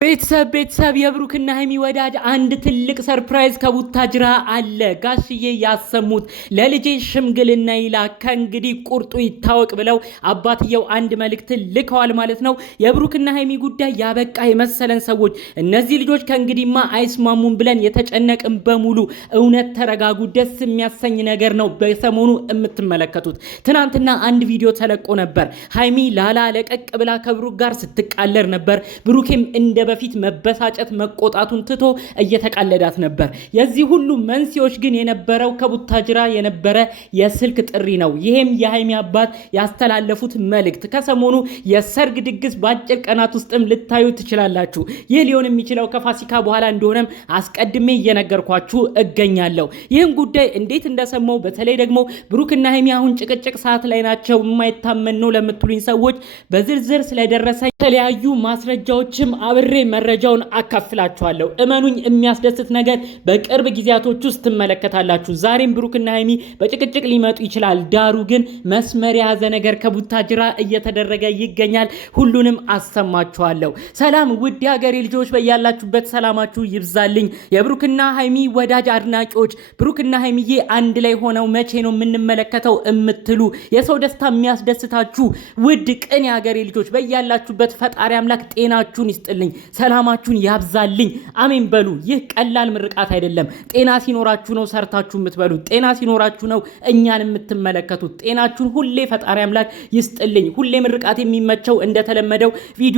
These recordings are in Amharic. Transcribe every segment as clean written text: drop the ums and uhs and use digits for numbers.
ቤተሰብ የብሩክና ሀይሚ ወዳጅ አንድ ትልቅ ሰርፕራይዝ ከቡታጅራ አለ። ጋሽዬ ያሰሙት ለልጄ ሽምግልና ይላ ከእንግዲህ ቁርጡ ይታወቅ ብለው አባትየው አንድ መልእክት ልከዋል ማለት ነው። የብሩክና ሀይሚ ጉዳይ ያበቃ የመሰለን ሰዎች እነዚህ ልጆች ከእንግዲህማ አይስማሙም ብለን የተጨነቅን በሙሉ እውነት ተረጋጉ። ደስ የሚያሰኝ ነገር ነው በሰሞኑ የምትመለከቱት። ትናንትና አንድ ቪዲዮ ተለቆ ነበር። ሀይሚ ላላ ለቀቅ ብላ ከብሩክ ጋር ስትቃለር ነበር። ብሩክም እንደ በፊት መበሳጨት መቆጣቱን ትቶ እየተቃለዳት ነበር። የዚህ ሁሉ መንስኤዎች ግን የነበረው ከቡታጅራ የነበረ የስልክ ጥሪ ነው። ይሄም የሀይሚ አባት ያስተላለፉት መልእክት ከሰሞኑ የሰርግ ድግስ በአጭር ቀናት ውስጥም ልታዩ ትችላላችሁ። ይህ ሊሆን የሚችለው ከፋሲካ በኋላ እንደሆነም አስቀድሜ እየነገርኳችሁ እገኛለሁ። ይህን ጉዳይ እንዴት እንደሰማው በተለይ ደግሞ ብሩክና ሀይሚ አሁን ጭቅጭቅ ሰዓት ላይ ናቸው የማይታመን ነው ለምትሉኝ ሰዎች በዝርዝር ስለደረሰ የተለያዩ ማስረጃዎችም አብሬ መረጃውን አካፍላችኋለሁ። እመኑኝ የሚያስደስት ነገር በቅርብ ጊዜያቶች ውስጥ ትመለከታላችሁ። ዛሬም ብሩክና ሀይሚ በጭቅጭቅ ሊመጡ ይችላል። ዳሩ ግን መስመር የያዘ ነገር ከቡታጅራ እየተደረገ ይገኛል። ሁሉንም አሰማችኋለሁ። ሰላም ውድ ሀገሬ ልጆች፣ በያላችሁበት ሰላማችሁ ይብዛልኝ። የብሩክና ሀይሚ ወዳጅ አድናቂዎች፣ ብሩክና ሀይሚዬ አንድ ላይ ሆነው መቼ ነው የምንመለከተው የምትሉ የሰው ደስታ የሚያስደስታችሁ ውድ ቅን የሀገሬ ልጆች በያላችሁበት ፈጣሪ አምላክ ጤናችሁን ይስጥልኝ፣ ሰላማችሁን ያብዛልኝ። አሜን በሉ። ይህ ቀላል ምርቃት አይደለም። ጤና ሲኖራችሁ ነው ሰርታችሁ የምትበሉት። ጤና ሲኖራችሁ ነው እኛን የምትመለከቱት። ጤናችሁን ሁሌ ፈጣሪ አምላክ ይስጥልኝ። ሁሌ ምርቃት የሚመቸው እንደተለመደው ቪዲዮ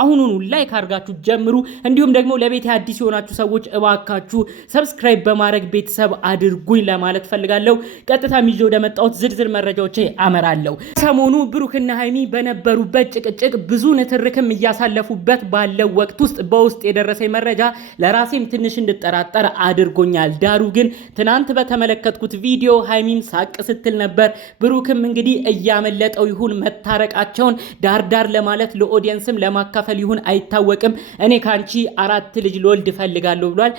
አሁኑኑ ላይክ አድርጋችሁ ጀምሩ። እንዲሁም ደግሞ ለቤት አዲስ የሆናችሁ ሰዎች እባካችሁ ሰብስክራይብ በማድረግ ቤተሰብ አድርጉኝ ለማለት ፈልጋለሁ። ቀጥታ ይዤ ወደ መጣሁት ዝርዝር መረጃዎች አመራለሁ። ሰሞኑ ብሩክና ሀይሚ በነበሩበት ጭቅጭቅ ብዙ ንትርክም እያሳለፉበት ባለው ወቅት ውስጥ በውስጥ የደረሰኝ መረጃ ለራሴም ትንሽ እንድጠራጠር አድርጎኛል። ዳሩ ግን ትናንት በተመለከትኩት ቪዲዮ ሀይሚም ሳቅ ስትል ነበር። ብሩክም እንግዲህ እያመለጠው ይሁን መታረቃቸውን ዳርዳር ለማለት ለኦዲየንስም ለማካፈል ይሁን አይታወቅም። እኔ ካንቺ 4 ልጅ ልወልድ ፈልጋለሁ ብሏል።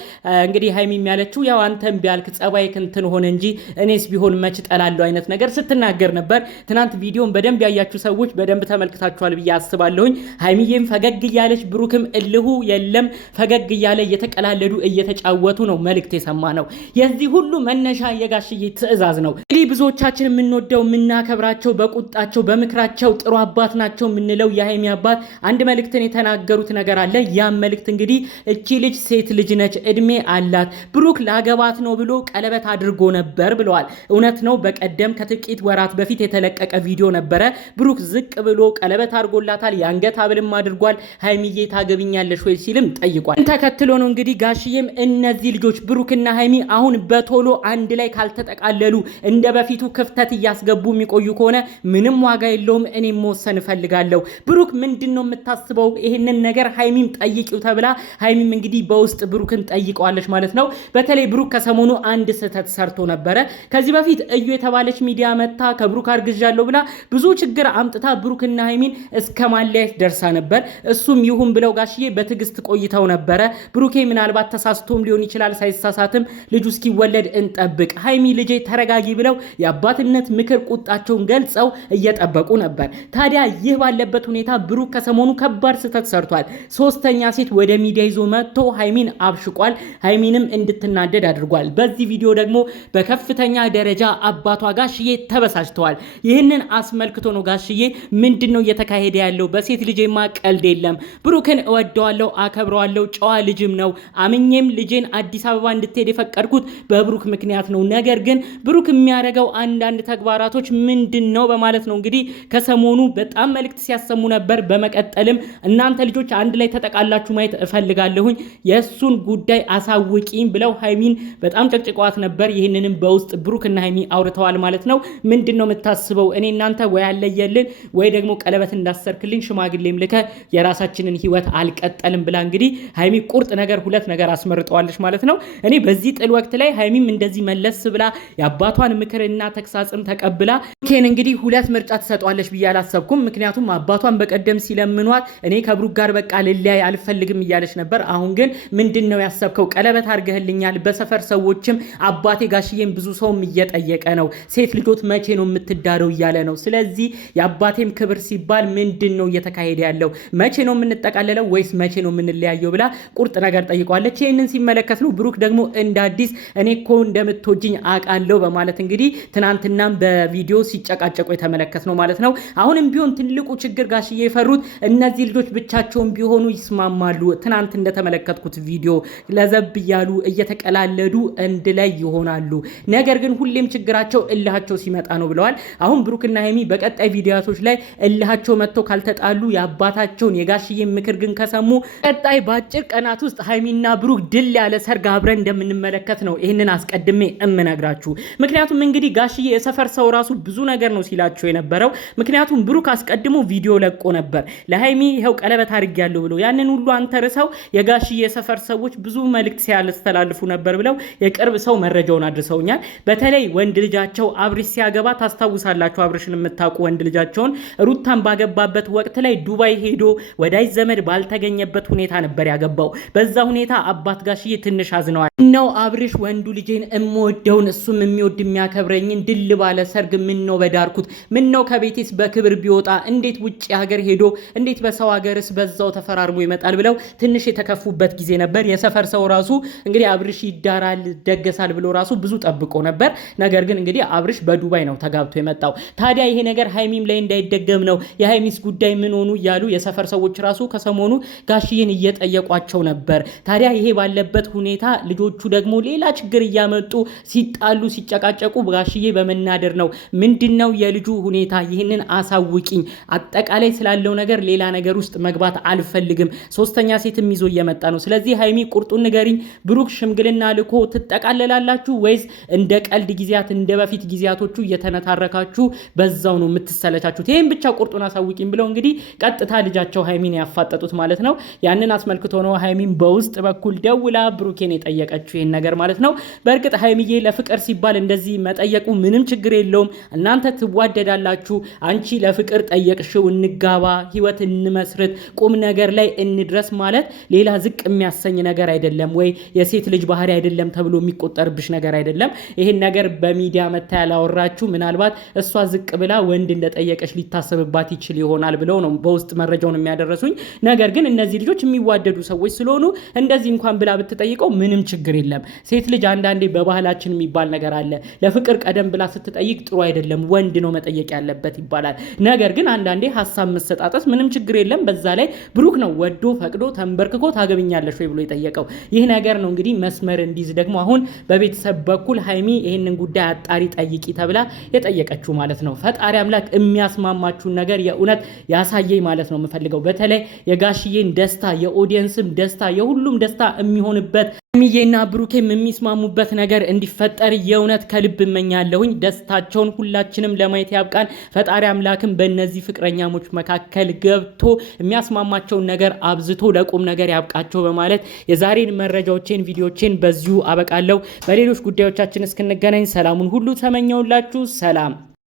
እንግዲህ ሀይሚም ያለችው ያው አንተም ቢያልክ ጸባይ ክንትን ሆነ እንጂ እኔስ ቢሆን መች ጠላለሁ አይነት ነገር ስትናገር ነበር። ትናንት ቪዲዮን በደንብ ያያችሁ ሰዎች በደንብ ተመልክታችኋል ብዬ አስባለሁኝ። ሀይሚዬም ፈገግ እያለች ብሩክም እልሁ የለም ፈገግ እያለ እየተቀላለዱ እየተጫወቱ ነው መልእክት የሰማ ነው። የዚህ ሁሉ መነሻ የጋሽዬ ትዕዛዝ ነው። እንግዲህ ብዙዎቻችን የምንወደው የምናከብራቸው በቁጣቸው በምክራቸው ጥሩ አባት ናቸው የምንለው የሀይሚ አባት አንድ መልእክትን የተናገሩት ነገር አለ። ያም መልእክት እንግዲህ እቺ ልጅ ሴት ልጅ ነች፣ እድሜ አላት፣ ብሩክ ላገባት ነው ብሎ ቀለበት አድርጎ ነበር ብለዋል። እውነት ነው። በቀደም ከጥቂት ወራት በፊት የተለቀቀ ቪዲዮ ነበረ። ብሩክ ዝቅ ብሎ ቀለበት አድርጎላታል፣ የአንገት ሀብልም አድርጓል። ሀይሚዬ ታገብኛለሽ ወይ ሲልም ጠይቋል። ተከትሎ ነው እንግዲህ ጋሽዬም እነዚህ ልጆች ብሩክና ሀይሚ አሁን በቶሎ አንድ ላይ ካልተጠቃለሉ እንደ በፊቱ ክፍተት እያስገቡ የሚቆዩ ከሆነ ምንም ዋጋ የለውም፣ እኔም መወሰን እፈልጋለሁ። ብሩክ ምንድነው የምታስበው? ይሄንን ነገር ሀይሚም ጠይቂው ተብላ ሀይሚም እንግዲህ በውስጥ ብሩክን ጠይቀዋለች ማለት ነው። በተለይ ብሩክ ከሰሞኑ አንድ ስህተት ሰርቶ ነበረ። ከዚህ በፊት እዩ የተባለች ሚዲያ መታ ከብሩክ አርግዣለሁ ብላ ብዙ ችግር አምጥታ ብሩክና ሀይሚን እስከ ማለያየት ደርሳ ነበር። እሱም ይሁን ብለው ጋሽዬ በትዕግስት ቆይተው ነበረ። ብሩኬ ምናልባት ተሳስቶም ሊሆን ይችላል፣ ሳይሳሳትም ልጁ እስኪወለድ እንጠብቅ፣ ሀይሚ ልጄ ተረጋጊ ብለው የአባትነት ምክር ቁጣቸውን ገልጸው እየጠበቁ ነበር። ታዲያ ይህ ባለበት ሁኔታ ብሩክ ከሰሞኑ ከባድ ስህተት ሰርቷል። ሶስተኛ ሴት ወደ ሚዲያ ይዞ መጥቶ ሀይሚን አብሽቋል። ሀይሚንም እንድትናደድ አድርጓል። በዚህ ቪዲዮ ደግሞ በከፍተኛ ደረጃ አባቷ ጋሽዬ ተበሳጭተዋል። ይህንን አስመልክቶ ነው ጋሽዬ ምንድነው እየተካሄደ ያለው? በሴት ልጄማ ቀልድ የለም። ብሩክን እወደዋለሁ፣ አከብረዋለሁ፣ ጨዋ ልጅም ነው። አምኜም ልጄን አዲስ አበባ እንድትሄድ የፈቀድኩት በብሩክ ምክንያት ነው። ነገር ግን ብሩክ የሚያደርገው አንዳንድ ተግባራቶች ምንድነው በማለት ነው እንግዲህ ከሰሞኑ በጣም መልእክት ሲያሰሙ ነበር። በመቀጠልም እናንተ ልጆች አንድ ላይ ተጠቃላችሁ ማየት እፈልጋለሁኝ፣ የሱን ጉዳይ አሳውቂኝ ብለው ሀይሚን በጣም ጨቅጭቀዋት ነበር። ይህንንም በውስጥ ብሩክና ሀይሚ አውርተዋል ማለት ነው። ምንድነው የምታስበው? እኔ እናንተ ወይ አለየልን ወይ ደግሞ ቀለበት እንዳሰርክልኝ ሽማግሌም ልከ የራሳችንን ህይወት አልቀጠልም ብላ እንግዲህ ሀይሚ ቁርጥ ነገር ሁለት ነገር አስመርጠዋለች ማለት ነው። እኔ በዚህ ጥል ወቅት ላይ ሀይሚም እንደዚህ መለስ ብላ የአባቷን ምክርና ተግሳጽም ተቀብላ ኬን እንግዲህ ሁለት ምርጫ ትሰጧለች ብዬ አላሰብኩም። ምክንያቱም አባቷን በቀደም ሲለምኗት እኔ ከብሩክ ጋር በቃ ልለያይ አልፈልግም እያለች ነበር። አሁን ግን ምንድነው ያሰብከው? ቀለበት አድርገህልኛል፣ በሰፈር ሰዎችም አባቴ ጋሽዬም ብዙ ሰውም እየጠየቀ ነው፣ ሴት ልጆት መቼ ነው የምትዳረው እያለ ነው። ስለዚህ የአባቴም ክብር ሲባል ምንድነው እየተካሄደ ያለው? መቼ ነው የምንጠቃለለው? ወይስ መቼ ነው የምንለያየው ብላ ቁርጥ ነገር ጠይቋለች። ይህንን ሲመለከት ነው ብሩክ ደግሞ እንደ አዲስ እኔ እኮ እንደምትወጂኝ አውቃለሁ በማለት እንግዲህ ትናንትናም በቪዲዮ ሲጨቃጨቁ የተመለከት ነው ማለት ነው። አሁንም ቢሆን ትልቁ ችግር ጋሽዬ የፈሩት እነዚህ ልጆች ብቻቸውን ቢሆኑ ይስማማሉ፣ ትናንት እንደተመለከትኩት ቪዲዮ ለዘብ እያሉ እየተቀላለዱ እንድ ላይ ይሆናሉ፣ ነገር ግን ሁሌም ችግራቸው እልሃቸው ሲመጣ ነው ብለዋል። አሁን ብሩክና ሀይሚ በቀጣይ ቪዲዮዎች ላይ እልሃቸው መጥቶ ካልተጣሉ የአባታቸውን የጋሽዬ ምክር ግን ከሰሙ ቀጣይ በአጭር ቀናት ውስጥ ሀይሚና ብሩክ ድል ያለ ሰርግ አብረን እንደምንመለከት ነው ይህንን አስቀድሜ እምነግራችሁ። ምክንያቱም እንግዲህ ጋሽዬ የሰፈር ሰው ራሱ ብዙ ነገር ነው ሲላቸው የነበረው። ምክንያቱም ብሩክ አስቀድሞ ቪዲዮ ለቆ ነበር ለሀይሚ ይኸው ቀለበት አድርጌያለሁ ብሎ ያንን ሁሉ አንተርሰው የጋሽዬ የሰፈር ሰዎች ብዙ መልእክት ሲያስተላልፉ ነበር ብለው የቅርብ ሰው መረጃውን አድርሰውኛል። በተለይ ወንድ ልጃቸው አብርሽ ሲያገባ ታስታውሳላችሁ። አብርሽን የምታውቁ ወንድ ልጃቸውን ሩታን ባገባበት ወቅት ላይ ዱባይ ሄዶ ወዳጅ ዘመድ ባልተገኘበት ሁኔታ ነበር ያገባው። በዛ ሁኔታ አባት ጋሽዬ ትንሽ አዝነዋል። ነው አብርሽ ወንዱ ልጄን እምወደውን እሱም የሚወድ የሚያከብረኝን ድል ባለ ሰርግ ምን ነው በዳርኩት፣ ምን ነው ከቤቴስ በክብር ቢወጣ እንዴት ውጭ ሀገር ሄዶ እንዴት በሰው ሀገርስ በዛው ተፈራርሞ ይመጣል ብለው ትንሽ የተከፉበት ጊዜ ነበር። የሰፈር ሰው ራሱ እንግዲህ አብርሽ ይዳራል ደገሳል ብሎ ራሱ ብዙ ጠብቆ ነበር። ነገር ግን እንግዲህ አብርሽ በዱባይ ነው ተጋብቶ የመጣው። ታዲያ ይሄ ነገር ሀይሚም ላይ እንዳይደገም ነው የሀይሚስ ጉዳይ ምን ሆኑ እያሉ የሰፈር ሰዎች ራሱ ከሰሞኑ ጋሽዬን እየጠየቋቸው ነበር። ታዲያ ይሄ ባለበት ሁኔታ ልጆቹ ደግሞ ሌላ ችግር እያመጡ ሲጣሉ ሲጨቃጨቁ ጋሽዬ በመናደር ነው ምንድነው የልጁ ሁኔታ ይህንን አሳውቂኝ፣ አጠቃላይ ስላለው ነገር ሌላ ነገር ውስጥ መግባት አልፈልግም፣ ሶስተኛ ሴትም ይዞ እየመጣ ነው። ስለዚህ ሀይሚ ቁርጡን ንገሪኝ፣ ብሩክ ሽምግልና ልኮ ትጠቃለላላችሁ ወይስ እንደ ቀልድ ጊዜያት እንደ በፊት ጊዜያቶቹ እየተነታረካችሁ በዛው ነው የምትሰለቻችሁት? ይሄን ብቻ ቁርጡን አሳውቂኝ ብለው እንግዲህ ቀጥታ ልጃቸው ሀይሚን ያፋጠጡት ማለት ነው። ያንን አስመልክቶ ነው ሀይሚን በውስጥ በኩል ደውላ ብሩኬን የጠየቀችው ይሄን ነገር ማለት ነው። በእርግጥ ሀይሚዬ ለፍቅር ሲባል እንደዚህ መጠየቁ ምንም ችግር የለውም። እናንተ ትዋደዳላችሁ። አንቺ ለፍቅር ጠየቅሽው፣ እንጋባ፣ ህይወት እንመስርት፣ ቁም ነገር ላይ እንድረስ ማለት ሌላ ዝቅ የሚያሰኝ ነገር አይደለም ወይ የሴት ልጅ ባህሪ አይደለም ተብሎ የሚቆጠርብሽ ነገር አይደለም። ይሄን ነገር በሚዲያ መታ ያላወራችሁ ምናልባት እሷ ዝቅ ብላ ወንድ እንደጠየቀሽ ሊታሰብባት ይችል ይሆናል ብለው ነው በውስጥ መረጃውን የሚያደረሱኝ። ነገር ግን እነዚህ ልጆች የሚዋደዱ ሰዎች ስለሆኑ እንደዚህ እንኳን ብላ ብትጠይቀው ምንም ችግር የለም። ሴት ልጅ አንዳንዴ በባህላችን የሚባል ነገር አለ። ለፍቅር ቀደም ብላ ስትጠይቅ ጥሩ አይደለም፣ ወንድ ነው መጠየቅ ያለበት ይባላል። ነገር ግን አንዳንዴ ሀሳብ መሰጣጠት ምንም ችግር የለም። በዛ ላይ ብሩክ ነው ወዶ ፈቅዶ ተንበርክኮ ታገብኛለሽ ወይ ብሎ የጠየቀው። ይህ ነገር ነው እንግዲህ መስመር እንዲይዝ ደግሞ አሁን በቤተሰብ በኩል ሀይሚ ይህንን ጉዳይ አጣሪ ጠይቂ ተብላ የጠየቀችው ማለት ነው። ፈጣሪ አምላክ የሚያስማማችሁን ነገር የእውነት ያሳየኝ ማለት ነው የምፈልገው። በተለይ የጋሽዬን ደስታ የኦዲየንስም ደስታ የሁሉም ደስታ የሚሆንበት ሀይሚዬና ብሩኬም የሚስማሙበት ነገር እንዲፈጠር የእውነት ከልብ እመኛለሁኝ። ደስታቸውን ሁላችንም ለማየት ያብቃን። ፈጣሪ አምላክም በእነዚህ ፍቅረኛሞች መካከል ገብቶ የሚያስማማቸውን ነገር አብዝቶ ለቁም ነገር ያብቃቸው በማለት የዛሬን መረጃዎችን ቪዲዮችን በዚሁ አበቃለሁ። በሌሎች ጉዳዮቻችን እስክንገናኝ ሰላሙን ሁሉ ተመኘውላችሁ። ሰላም